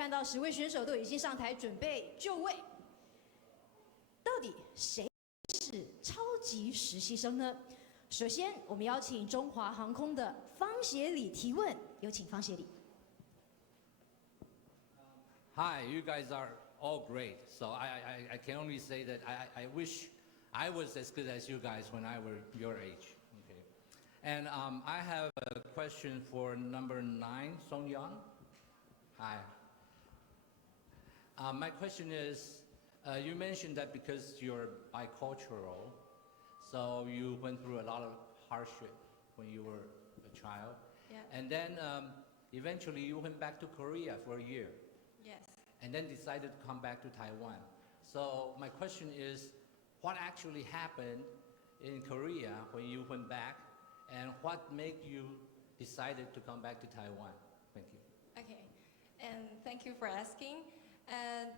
看到10位选手都已经上台准备就位，到底谁是超级实习生呢？首先，我们邀请中华航空的方协理提问，有请方协理。Hi, you guys are all great. So I can only say that I wish I was as good as you guys when I were your age. Okay. And I have a question for number 9, Song Yang. Hi. My question is, you mentioned that because you're bicultural, so you went through a lot of hardship when you were a child. Yeah. And then eventually you went back to Korea for a year. Yes. And then decided to come back to Taiwan. So my question is, what actually happened in Korea when you went back, and what made you decided to come back to Taiwan? Thank you. Okay, and thank you for asking.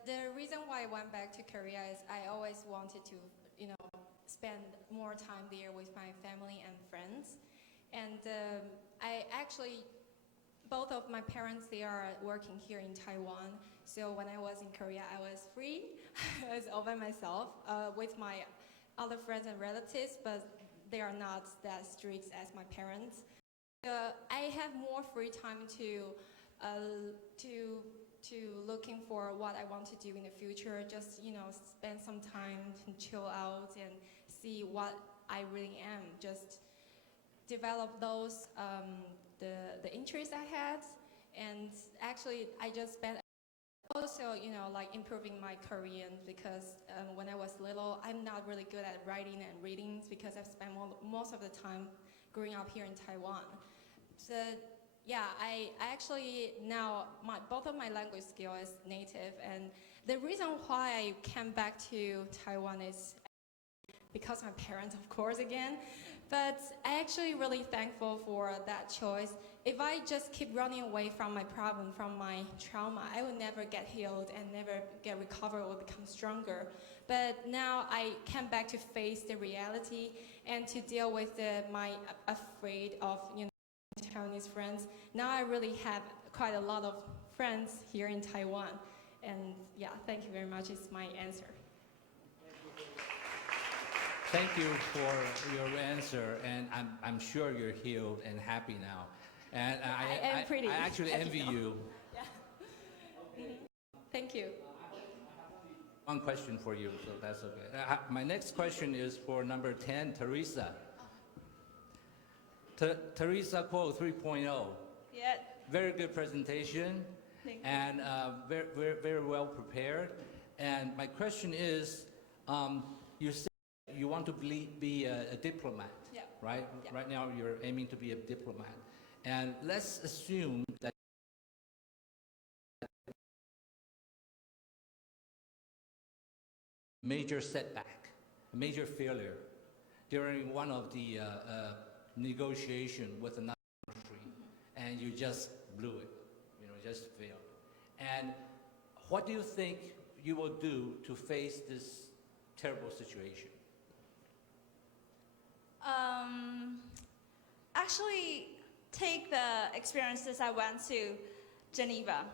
The reason why I went back to Korea is I always wanted to, spend more time there with my family and friends. And I actually, both of my parents, they are working here in Taiwan. So when I was in Korea, I was free. I was all by myself with my other friends and relatives, but they are not that strict as my parents. I have more free time to looking for what I want to do in the future. Just spend some time to chill out and see what I really am. Just develop those the interests I had, and actually I just spent also like improving my Korean, because when I was little I'm not really good at writing and reading because I've spent most of the time growing up here in Taiwan. So yeah, I actually now both of my language skill is native, and the reason why I came back to Taiwan is because my parents, of course, again. But I actually really thankful for that choice. If I just keep running away from my problem, from my trauma, I would never get healed and never get recovered or become stronger. But now I came back to face the reality and to deal with my afraid of Taiwanese friends. Now I really have quite a lot of friends here in Taiwan. And yeah, thank you very much. It's my answer. Thank you for your answer, and I'm sure you're healed and happy now. And I am pretty. I actually envy you. Yeah. Thank you. One question for you, so that's okay. My next question is for number 10, Teresa. Teresa quote 3.0. Yeah. Very good presentation. Thank you. And very well prepared. And my question is, you said you want to be a diplomat, yeah. right? Yeah. Right now you're aiming to be a diplomat. And let's assume that major setback, major failure during one of the negotiation with another country, and you just blew it, just failed. And what do you think you will do to face this terrible situation? Actually, take the experiences I went to Geneva.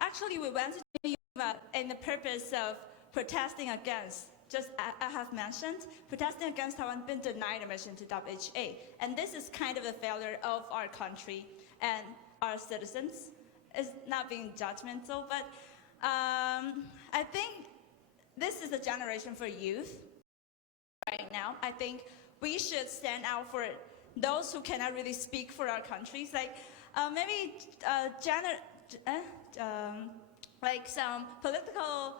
Actually, we went to Geneva in the purpose of protesting against, just I have mentioned, protesting against Taiwan being denied admission to WHA. And this is kind of a failure of our country and our citizens. It's not being judgmental, but I think this is the generation for youth right now. I think we should stand out for those who cannot really speak for our countries. Like maybe like some political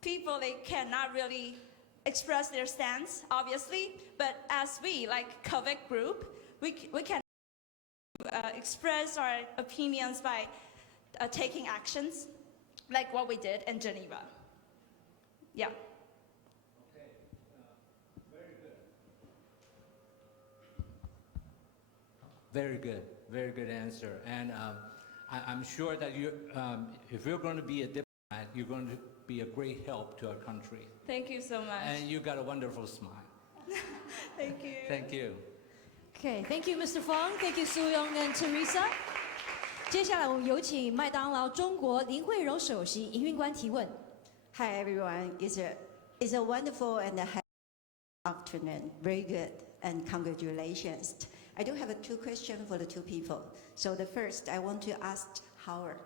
people, they cannot really express their stance, obviously. But as we, like COVIC group, we can express our opinions by taking actions, like what we did in Geneva. Yeah. Okay, very good. Very good, very good answer. And I'm sure that if you're going to be a diplomat, you're going to be a great help to our country. Thank you so much. And you got a wonderful smile. Thank you. Thank you. Okay, thank you, Mr. Fong. Thank you, Su Young and Teresa. 接下来我们有请麦当劳中国林慧荣首席营运官提问。Hi everyone, it's a wonderful and a happy afternoon. Very good and congratulations. I do have two questions for the two people. So the first, I want to ask Howard.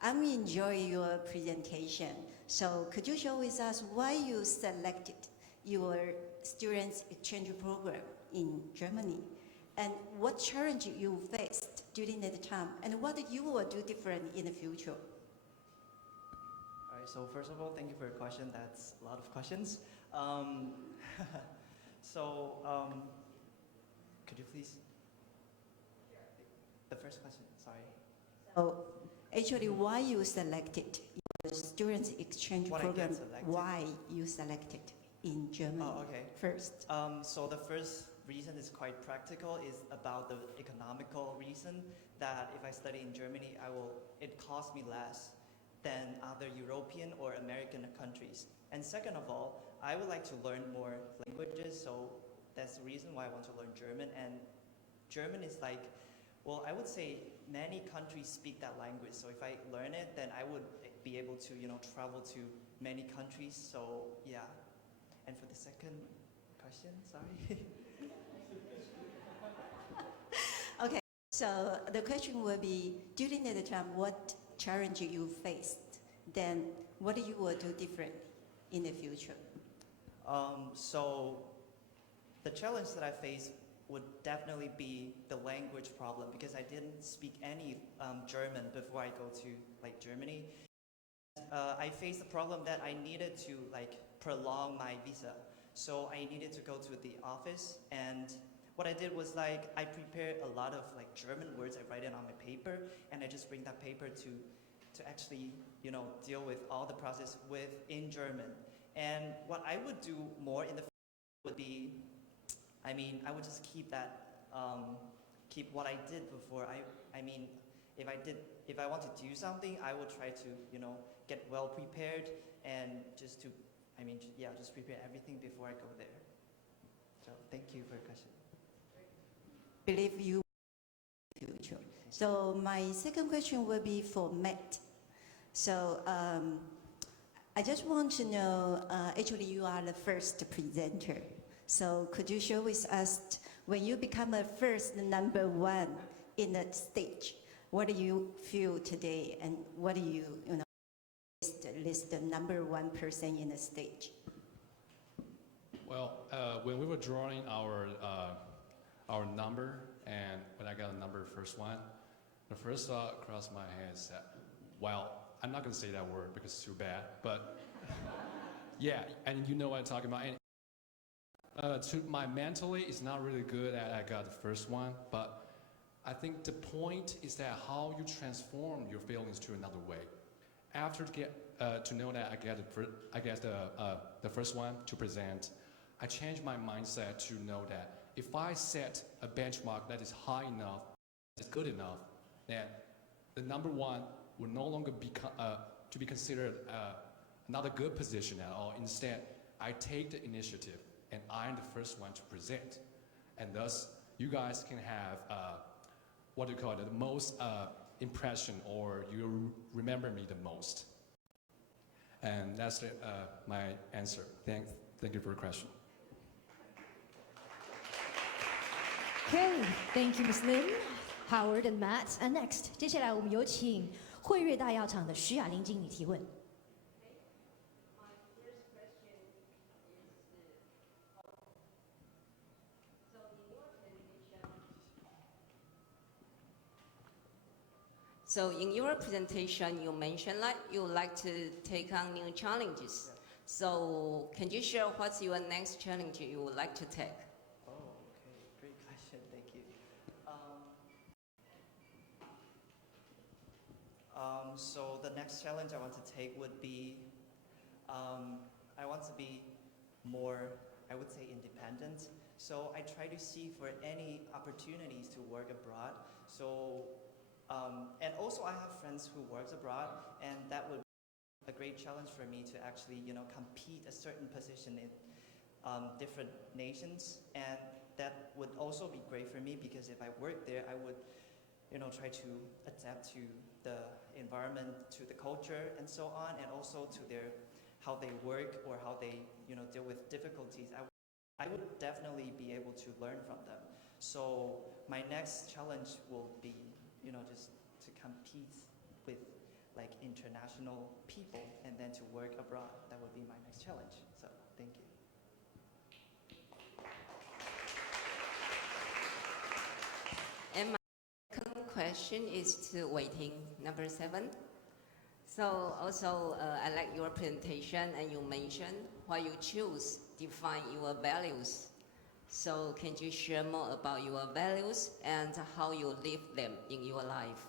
I'm enjoying your presentation. So could you share with us why you selected your students exchange program in Germany? And what challenge you faced during that time? And what you will do different in the future? All right, so first of all, thank you for your question. That's a lot of questions. Could you please? The first question, sorry. So actually, why you selected your students exchange program? Why you selected in Germany? Oh, okay. First. So the first reason is quite practical. Is about the economical reason that if I study in Germany, it costs me less than other European or American countries. And second of all, I would like to learn more languages, so that's the reason why I want to learn German. And German is like, well, I would say many countries speak that language, so if I learn it, then I would be able to, travel to many countries, so yeah. And for the second question, sorry. Okay, so the question will be, during that time, what challenge you faced? Then what you will do different in the future? So the challenge that I face would definitely be the language problem, because I didn't speak any German before I go to Germany. I faced the problem that I needed to prolong my visa. So I needed to go to the office, and what I did was I prepared a lot of German words. I write it on my paper, and I just bring that paper to actually deal with all the process in German. And what I would do more in the future would be, I would just keep what I did before. If I want to do something, I would try to get well prepared and just prepare everything before I go there. So thank you for your question. Believe you in the future. So my second question will be for Matt. So I just want to know, actually you are the first presenter. So could you share with us, when you become a first #1 in the stage, what do you feel today, and what do you list the #1 person in the stage? Well, when we were drawing our number, and when I got a number first one, the first thought crossed my head said, well, I'm not going to say that word because it's too bad, but yeah, and you know what I'm talking about. And to my mentally, it's not really good that I got the first one, but I think the point is that how you transform your feelings to another way. After to know that I get the first one to present, I changed my mindset to know that if I set a benchmark that is high enough, is good enough, then the #1 will no longer be to be considered not a good position at all. Instead, I take the initiative, and I'm the first one to present, and thus you guys can have the most impression, or you remember me the most. And that's my answer. Thank you for your question. Okay, thank you, Ms. Lim, Howard and Matt. And next, 接下来我们有请汇悦大药厂的徐雅玲经理提问。So in your presentation, you mentioned you would like to take on new challenges. So can you share what's your next challenge you would like to take? Oh, okay, great question, thank you. So the next challenge I want to take would be, I want to be more, I would say, independent. So I try to see for any opportunities to work abroad. So, and also I have friends who works abroad, and that would be a great challenge for me to actually, compete a certain position in different nations. And that would also be great for me, because if I work there, I would try to adapt to the environment, to the culture, and so on, and also to how they work or how they, deal with difficulties. I would definitely be able to learn from them. So my next challenge will be, just to compete with like international people and then to work abroad. That would be my next challenge. So thank you. And my second question is to waiting number 7. So also, I like your presentation, and you mentioned why you choose define your values. So can you share more about your values and how you live them in your life?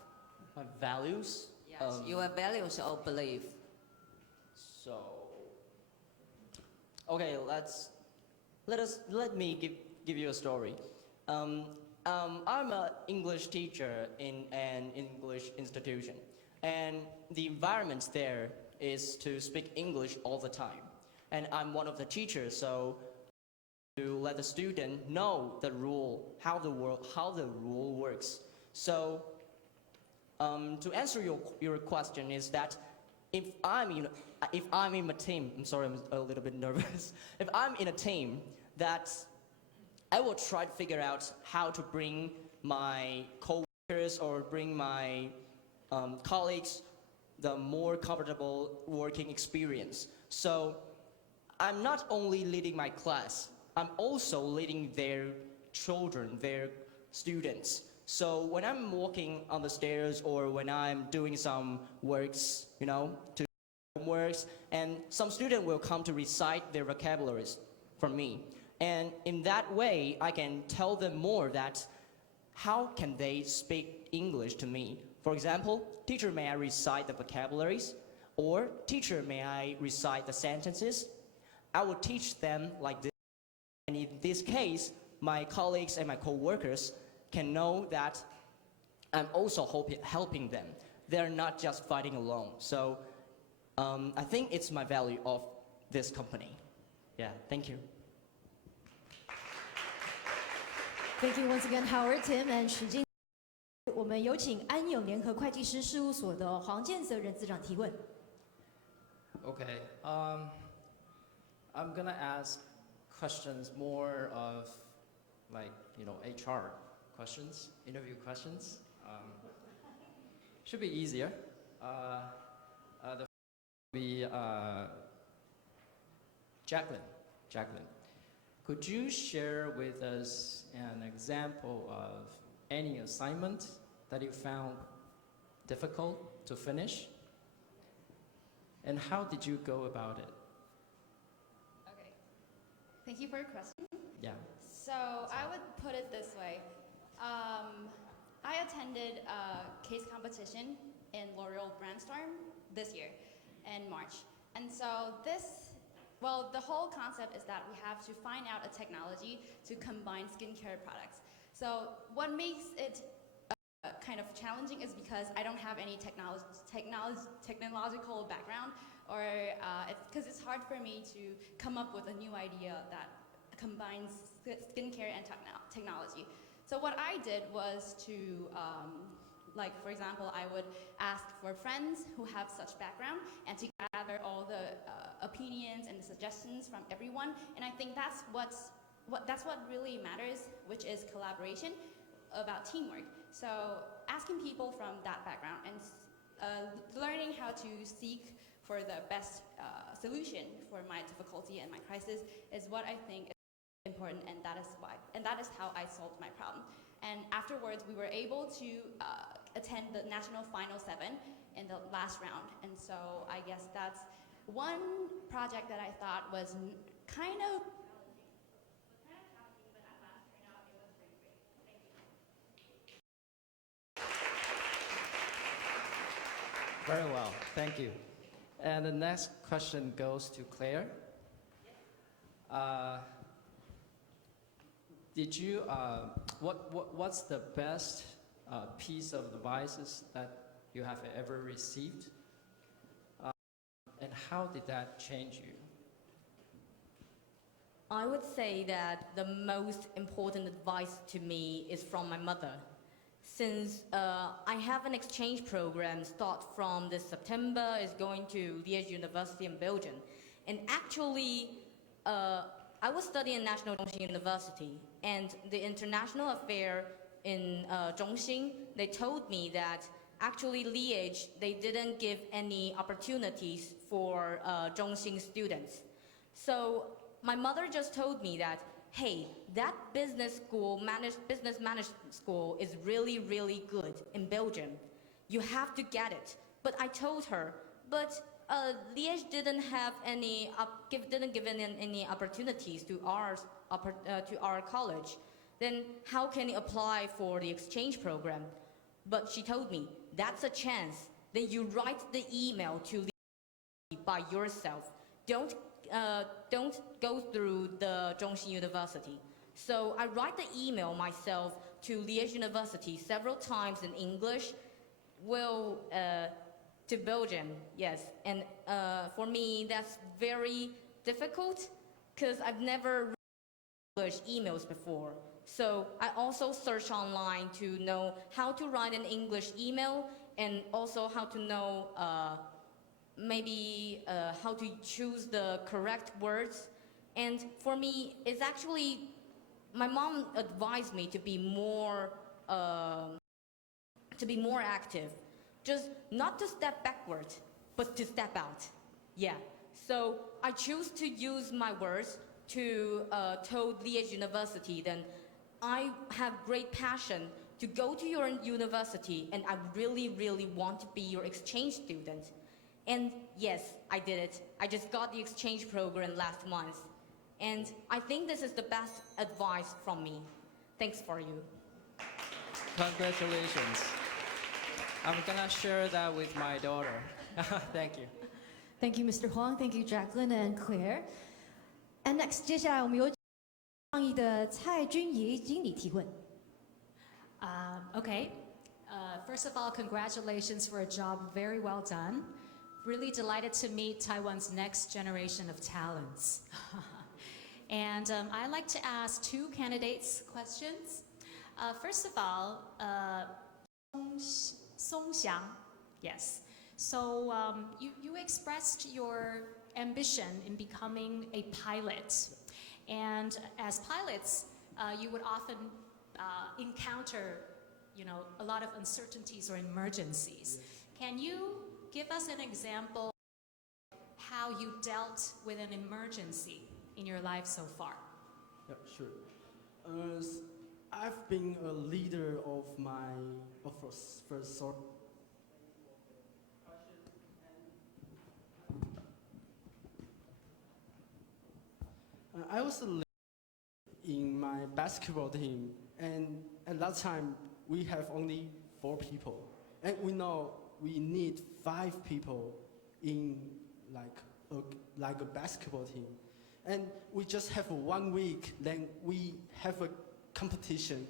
My values? Yes, your values or belief. So, okay, let me give you a story. I'm an English teacher in an English institution, and the environment there is to speak English all the time. And I'm one of the teachers, so to let the student know the rule, how the rule works. So to answer your question is that if I'm in a team, I'm sorry, I'm a little bit nervous. If I'm in a team, that I will try to figure out how to bring my co-workers or bring my colleagues the more comfortable working experience. So I'm not only leading my class, I'm also leading their children, their students. So when I'm walking on the stairs or when I'm doing some works, to homeworks, and some student will come to recite their vocabularies from me. And in that way, I can tell them more that how can they speak English to me. For example, teacher, may I recite the vocabularies? Or teacher, may I recite the sentences? I will teach them like this. And in this case, my colleagues and my co-workers can know that I'm also helping them. They're not just fighting alone. So I think it's my value of this company. Yeah, thank you. Thank you once again, Howard, Tim, and 史进。我们有请安永联合会计师事务所的黄建泽人资长提问。Okay, I'm gonna ask questions more of like, HR questions, interview questions. Should be easier. The first will be Jacqueline. Could you share with us an example of any assignment that you found difficult to finish? And how did you go about it? Okay. Thank you for your question. Yeah. So I would put it this way. I attended a case competition in L'Oreal Brandstorm this year in March. And so the whole concept is that we have to find out a technology to combine skincare products. So what makes it kind of challenging is because I don't have any technological background, or because it's hard for me to come up with a new idea that combines skincare and technology. So what I did was to, for example, I would ask for friends who have such background and to gather all the opinions and the suggestions from everyone. And I think that's what really matters, which is collaboration, about teamwork. So asking people from that background and learning how to seek for the best solution for my difficulty and my crisis is what I think is important, and that is how I solved my problem. And afterwards, we were able to attend the national final 7 in the last round. And so I guess that's one project that I thought was kind of challenging, but at last turned out it was pretty great. Thank you. Very well, thank you. And the next question goes to Claire. What's the best piece of advice that you have ever received? And how did that change you? I would say that the most important advice to me is from my mother. since I have an exchange program start from this September, is going to Liège University in Belgium. And actually, I was studying at National Zhongxin University, and the international affair in Zhongxin, they told me that actually Liège, they didn't give any opportunities for Zhongxin students. So my mother just told me that, hey, that business management school is really, really good in Belgium. You have to get it. But I told her, but Liège didn't have any, didn't give any opportunities to our college. Then how can you apply for the exchange program? But she told me, that's a chance. Then you write the email to Liège by yourself. Don't go through the Zhongxin University. So I write the email myself to Liège University several times in English, to Belgium, yes. And for me, that's very difficult because I've never read English emails before. So I also search online to know how to write an English email and also how to know maybe how to choose the correct words. And for me, it's actually, my mom advised me to be more active. Just not to step backwards, but to step out. Yeah. So I choose to use my words to tell Liège University, then I have great passion to go to your university, and I really, really want to be your exchange student. And yes, I did it. I just got the exchange program last month. And I think this is the best advice from me. Thanks for you. Congratulations. I'm gonna share that with my daughter. Thank you. Thank you, Mr. Huang. Thank you, Jacqueline and Claire. And next, 接下来我们有创意的蔡君怡经理提问。Okay. First of all, congratulations for a job very well done. Really delighted to meet Taiwan's next generation of talents. And I'd like to ask two candidates questions. First of all, Song Xiang, yes. So you expressed your ambition in becoming a pilot. And as pilots, you would often encounter, a lot of uncertainties or emergencies. Yes. Can you give us an example of how you dealt with an emergency in your life so far? Yeah, sure. I've been a leader of my first sort. I was a leader in my basketball team, and at that time we have only 4 people, and we know we need 5 people in like a basketball team, and we just have 1 week, then we have a competition.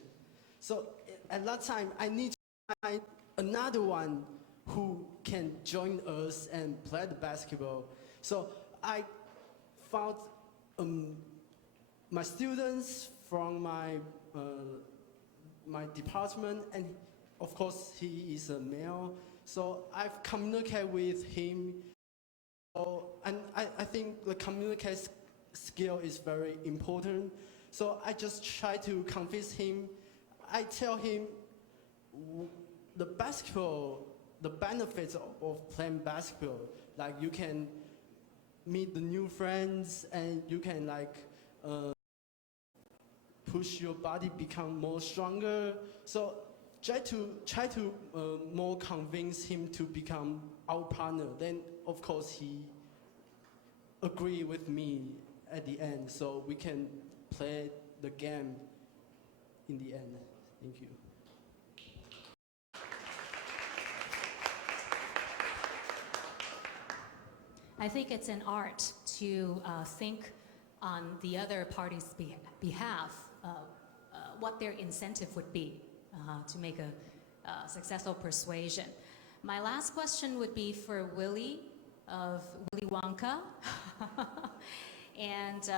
So at that time I need to find another one who can join us and play the basketball. So I found my students from my department, and of course he is a male, so I've communicated with him. And I think the communication skill is very important. So I just try to convince him. I tell him the benefits of playing basketball, like you can meet the new friends, and you can push your body become more stronger. So try to more convince him to become our partner. Then of course he agree with me at the end, so we can play the game in the end. Thank you. I think it's an art to think on the other party's behalf, what their incentive would be to make a successful persuasion. My last question would be for Willy of Willy Wonka. And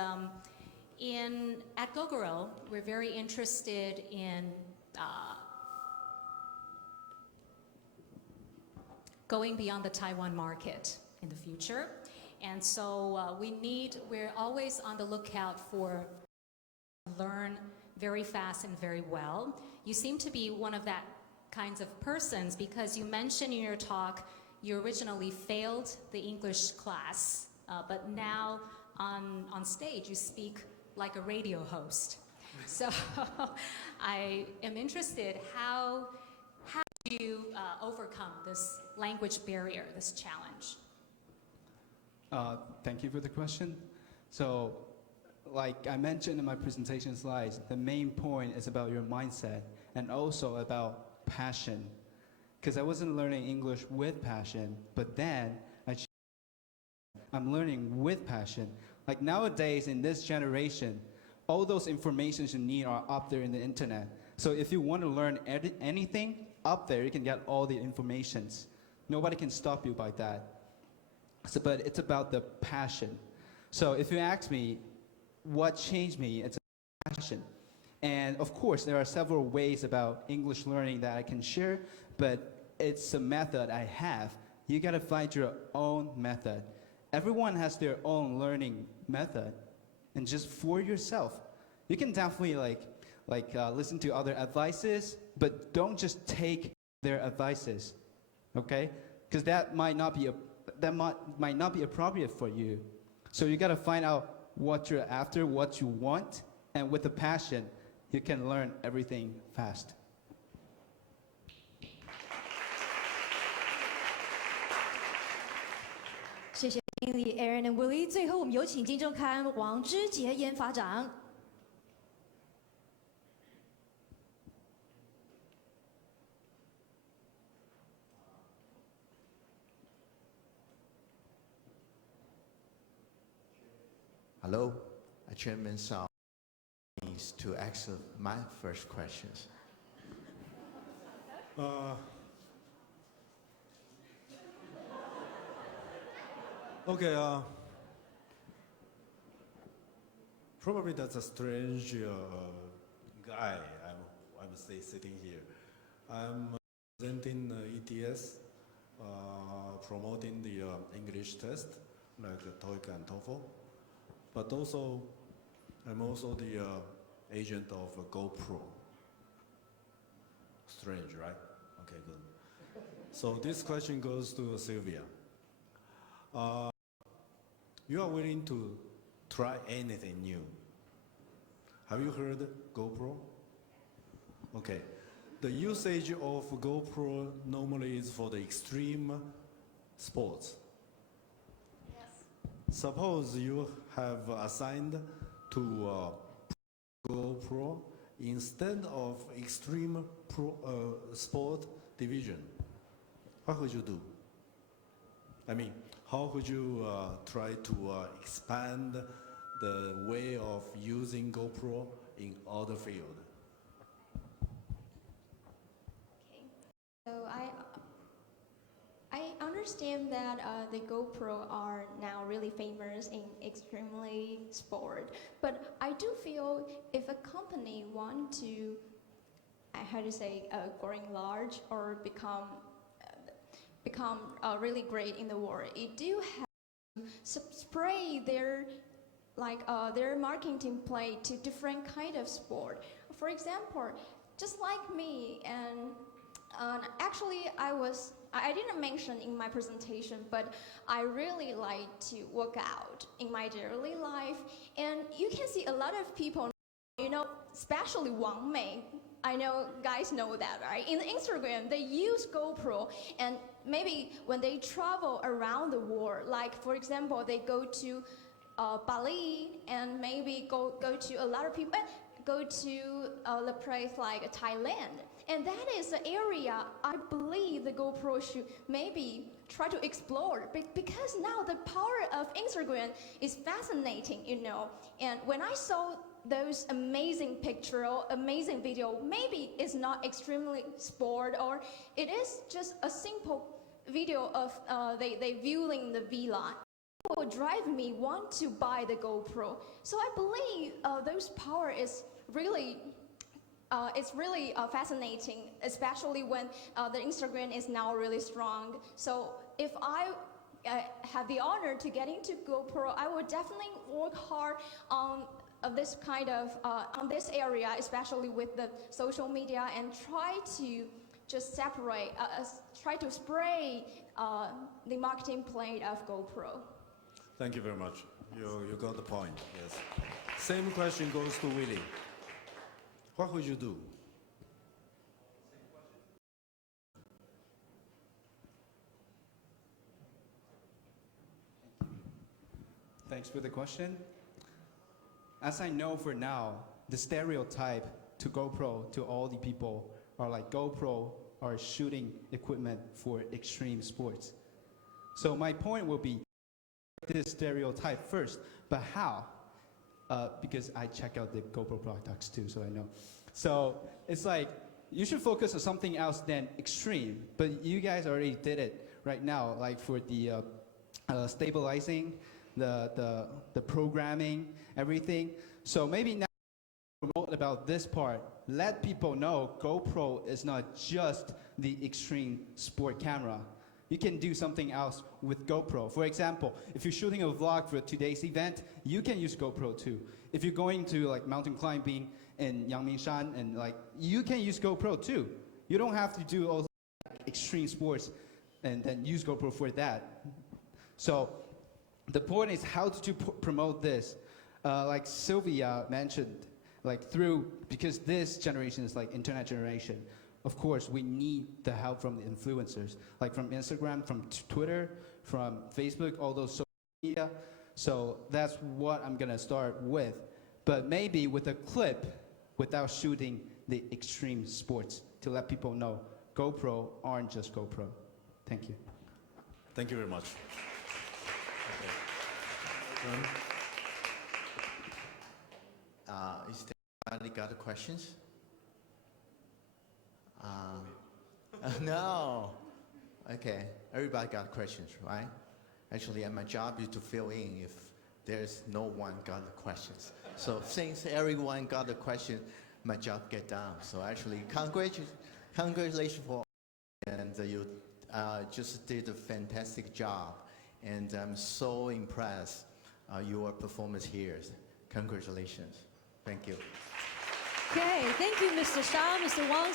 at Gogoro, we're very interested in going beyond the Taiwan market in the future. And so we're always on the lookout for learn very fast and very well. You seem to be one of that kinds of persons because you mentioned in your talk you originally failed the English class, but now on stage you speak like a radio host. So I am interested, how do you overcome this language barrier, this challenge? Thank you for the question. So, like I mentioned in my presentation slides, the main point is about your mindset and also about passion. Because I wasn't learning English with passion, but then I'm learning with passion. Like nowadays in this generation, all those informations you need are up there in the internet. So if you want to learn anything, up there you can get all the informations. Nobody can stop you by that. So, but it's about the passion. So if you ask me what changed me, it's passion. And of course, there are several ways about English learning that I can share, but it's a method I have. You gotta find your own method. Everyone has their own learning method, and just for yourself. You can definitely listen to other advices, but don't just take their advices, okay? Because that might not be appropriate for you. So you gotta find out what you're after, what you want, and with a passion, you can learn everything fast. 谢谢经理 Aaron and Willie。最后，我们有请金周刊王之杰研发长。Hello, Chairman Sao. To ask my first questions. Okay, probably that's a strange guy, I would say, sitting here. I'm presenting ETS, promoting the English test, like TOEIC and TOEFL, but also, I'm also the agent of GoPro. Strange, right? Okay, good. So this question goes to Sylvia. You are willing to try anything new. Have you heard GoPro? Okay. The usage of GoPro normally is for the extreme sports. Yes. Suppose you have assigned to GoPro instead of extreme sport division. What would you do? I mean, how would you try to expand the way of using GoPro in other fields? Okay. So I understand that the GoPro are now really famous in extremely sport, but I do feel if a company want to, how to say, growing large or become really great in the world, it do have to spray their marketing play to different kind of sport. For example, just like me, and actually I didn't mention in my presentation, but I really like to work out in my daily life, and you can see a lot of people, especially Wang Mei. I know guys know that, right? In Instagram, they use GoPro, and maybe when they travel around the world, like for example, they go to Bali, and maybe go to a lot of people go to the place like Thailand, and that is the area I believe the GoPro should maybe try to explore, because now the power of Instagram is fascinating, And when I saw those amazing picture or amazing video, maybe it's not extremely sport, or it is just a simple video of they viewing the villa. It will drive me want to buy the GoPro. So I believe those power is really it's really fascinating, especially when the Instagram is now really strong. So if I have the honor to get into GoPro, I would definitely work hard on this kind of, on this area, especially with the social media, and try to just separate, try to spray the marketing plate of GoPro. Thank you very much. You got the point, yes. Same question goes to Willie. What would you do? Thanks for the question. As I know for now, the stereotype to GoPro, to all the people, are like GoPro are shooting equipment for extreme sports. So my point will be this stereotype first, but how? Because I check out the GoPro products too, so I know. So it's like, you should focus on something else than extreme, but you guys already did it right now, like for the stabilizing, the programming, everything. So maybe now promote about this part. Let people know GoPro is not just the extreme sport camera. You can do something else with GoPro. For example, if you're shooting a vlog for today's event, you can use GoPro too. If you're going to like mountain climbing in Yangmingshan, and like, you can use GoPro too. You don't have to do all extreme sports and then use GoPro for that. So the point is how to promote this. Like Sylvia mentioned, like because this generation is like internet generation, of course, we need the help from the influencers, like from Instagram, from Twitter, from Facebook, all those social media. So that's what I'm gonna start with. But maybe with a clip without shooting the extreme sports to let people know GoPro aren't just GoPro. Thank you. Thank you very much. Okay. Is there anybody got questions? No. Okay, everybody got questions, right? Actually, my job is to fill in if there's no one got the questions. So since everyone got the question, my job get done. So actually, congratulations for all, and you just did a fantastic job, and I'm so impressed your performance here. Congratulations. Thank you. Okay, thank you, Mr. Shah, Mr. Wang.